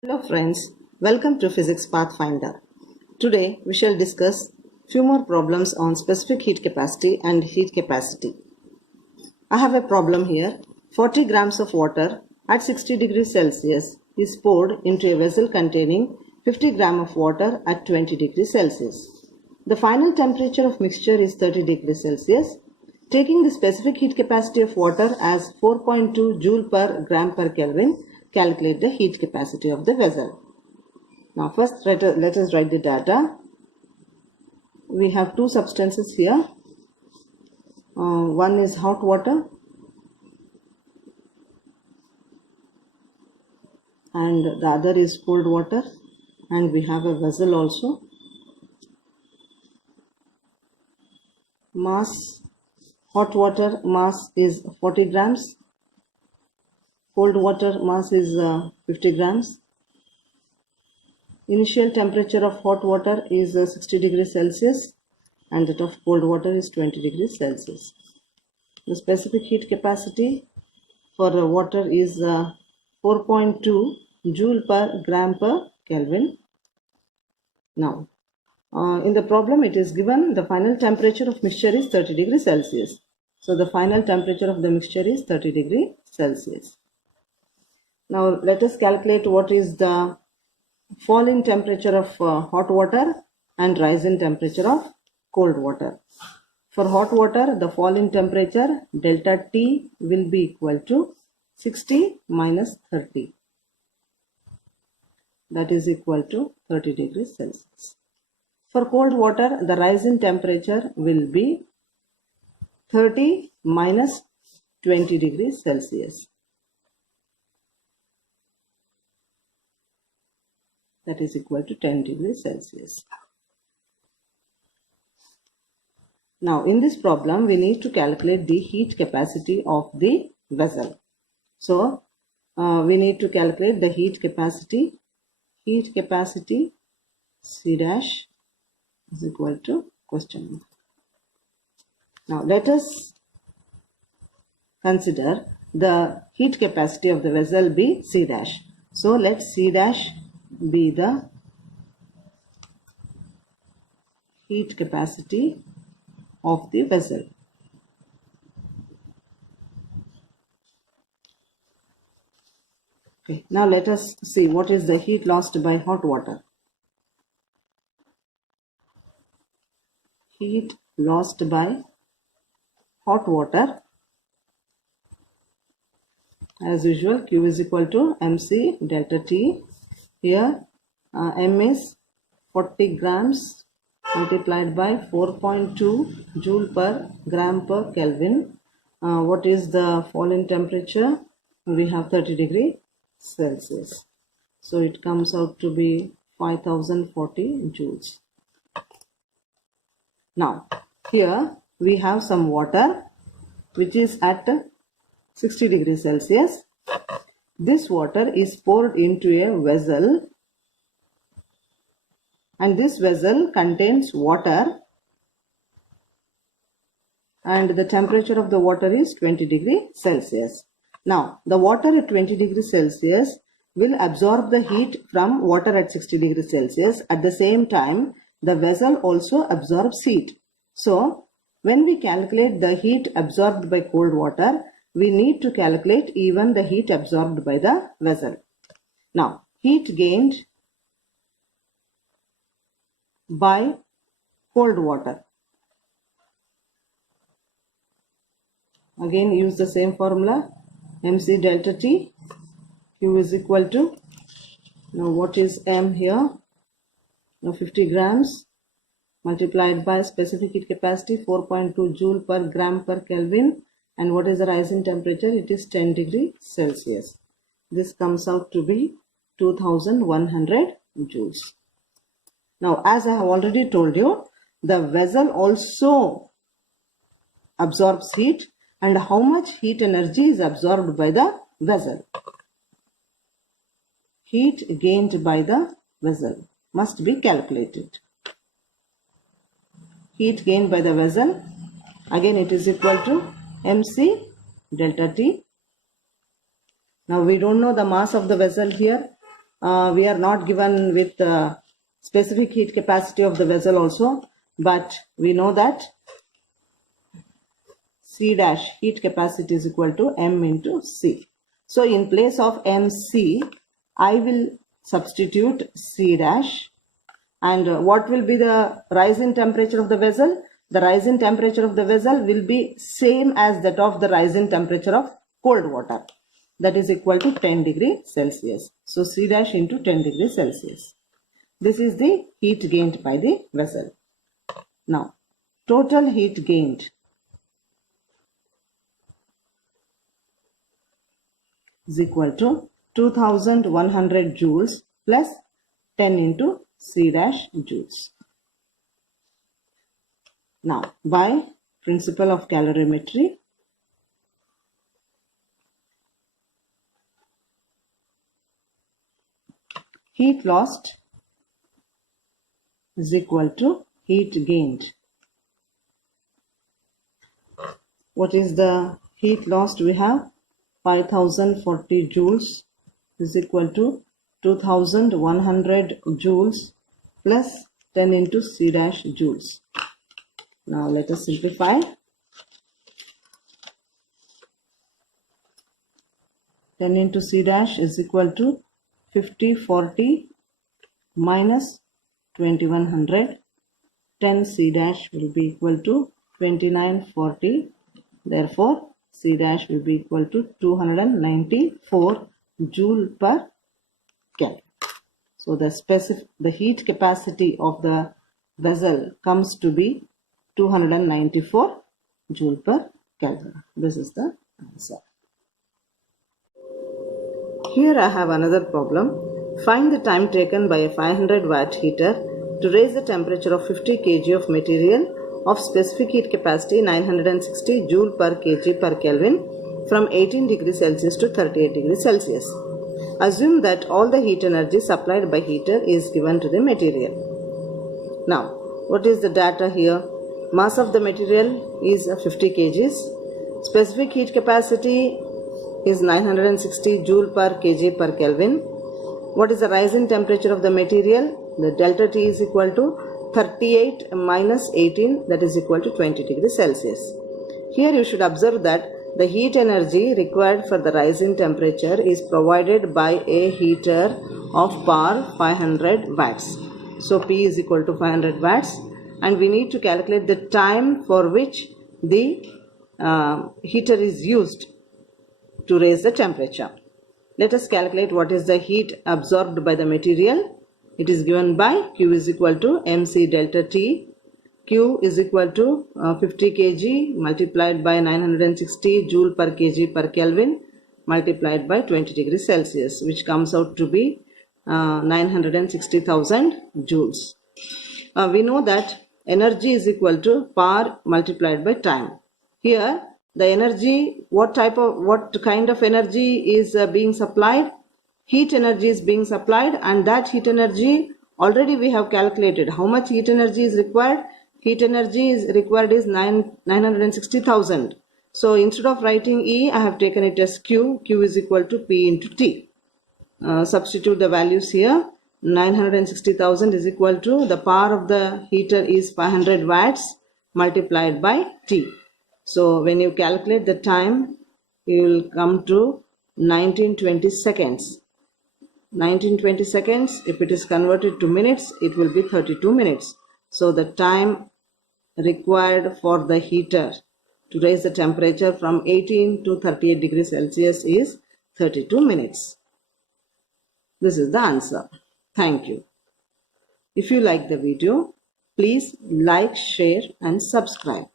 Hello friends, welcome to Physics Pathfinder. Today we shall discuss few more problems on specific heat capacity and heat capacity. I have a problem here. 40 grams of water at 60 degrees Celsius is poured into a vessel containing 50 grams of water at 20 degrees Celsius. The final temperature of mixture is 30 degrees Celsius. Taking the specific heat capacity of water as 4.2 joule per gram per Kelvin, calculate the heat capacity of the vessel. Now first let us write the data. We have two substances here. One is hot water and the other is cold water, and we have a vessel also. Mass, hot water mass is 40 grams. Cold water mass is 50 grams. Initial temperature of hot water is 60 degrees Celsius and that of cold water is 20 degrees Celsius. The specific heat capacity for water is 4.2 joule per gram per Kelvin. Now, in the problem it is given the final temperature of mixture is 30 degrees Celsius. So the final temperature of the mixture is 30 degrees Celsius. Now let us calculate what is the fall in temperature of hot water and rise in temperature of cold water. For hot water, the fall in temperature delta T will be equal to 60 minus 30. That is equal to 30 degrees Celsius. For cold water, the rise in temperature will be 30 minus 20 degrees Celsius. That is equal to 10 degrees Celsius. Now in this problem we need to calculate the heat capacity of the vessel. So we need to calculate the heat capacity. Heat capacity C dash is equal to question mark. Now let us consider the heat capacity of the vessel be C dash. So let C dash be the heat capacity of the vessel. Okay, now let us see what is the heat lost by hot water. Heat lost by hot water, as usual, Q is equal to mc delta T. Here M is 40 grams multiplied by 4.2 joule per gram per Kelvin. What is the fall in temperature? We have 30 degrees Celsius. So it comes out to be 5040 joules. Now here we have some water which is at 60 degrees Celsius. This water is poured into a vessel and this vessel contains water and the temperature of the water is 20 degrees Celsius. Now the water at 20 degrees Celsius will absorb the heat from water at 60 degrees Celsius. At the same time the vessel also absorbs heat. So when we calculate the heat absorbed by cold water, we need to calculate even the heat absorbed by the vessel. Now, heat gained by cold water. Again, use the same formula, mc delta T. Q is equal to, now what is M here? Now 50 grams multiplied by specific heat capacity 4.2 joule per gram per Kelvin. And what is the rise in temperature? It is 10 degrees Celsius. This comes out to be 2100 joules. Now, as I have already told you, the vessel also absorbs heat, and how much heat energy is absorbed by the vessel? Heat gained by the vessel must be calculated. Heat gained by the vessel, again it is equal to mc delta T. Now we don't know the mass of the vessel here. we are not given with specific heat capacity of the vessel also, but we know that C dash heat capacity is equal to M into C. So in place of MC, I will substitute C dash. And what will be the rise in temperature of the vessel? The rise in temperature of the vessel will be same as that of the rise in temperature of cold water. That is equal to 10 degrees Celsius. So C dash into 10 degrees Celsius. This is the heat gained by the vessel. Now, total heat gained is equal to 2100 joules plus 10 into C dash joules. Now, by principle of calorimetry, heat lost is equal to heat gained. What is the heat lost we have? 5040 joules is equal to 2100 joules plus 10 into C dash joules. Now let us simplify. 10 into C dash is equal to 5040 minus 2100. 10 C dash will be equal to 2940. Therefore, C dash will be equal to 294 joule per Kelvin. So the heat capacity of the vessel comes to be 294 joule per Kelvin. This is the answer. Here I have another problem. Find the time taken by a 500 watt heater to raise the temperature of 50 kg of material of specific heat capacity 960 joule per kg per Kelvin from 18 degrees Celsius to 38 degrees Celsius. Assume that all the heat energy supplied by heater is given to the material. Now, what is the data here? Mass of the material is 50 kgs. Specific heat capacity is 960 joule per kg per Kelvin. What is the rise in temperature of the material? The delta T is equal to 38 minus 18, that is equal to 20 degrees Celsius. Here you should observe that the heat energy required for the rise in temperature is provided by a heater of power 500 watts. So P is equal to 500 watts, and we need to calculate the time for which the heater is used to raise the temperature. Let us calculate what is the heat absorbed by the material. It is given by Q is equal to MC delta T. Q is equal to 50 kg multiplied by 960 joule per kg per Kelvin multiplied by 20 degrees Celsius, which comes out to be 960,000 joules. We know that energy is equal to power multiplied by time. Here the energy, what kind of energy is being supplied? Heat energy is being supplied, and that heat energy already we have calculated. How much heat energy is required? Heat energy is required is 960,000. So instead of writing E, I have taken it as Q. Q is equal to P into T. Substitute the values here. 960,000 is equal to the power of the heater is 500 watts multiplied by T. So when you calculate the time, you will come to 1920 seconds. 1920 seconds, if it is converted to minutes, it will be 32 minutes. So the time required for the heater to raise the temperature from 18 to 38 degrees Celsius is 32 minutes. This is the answer. Thank you. If you like the video, please like, share and subscribe.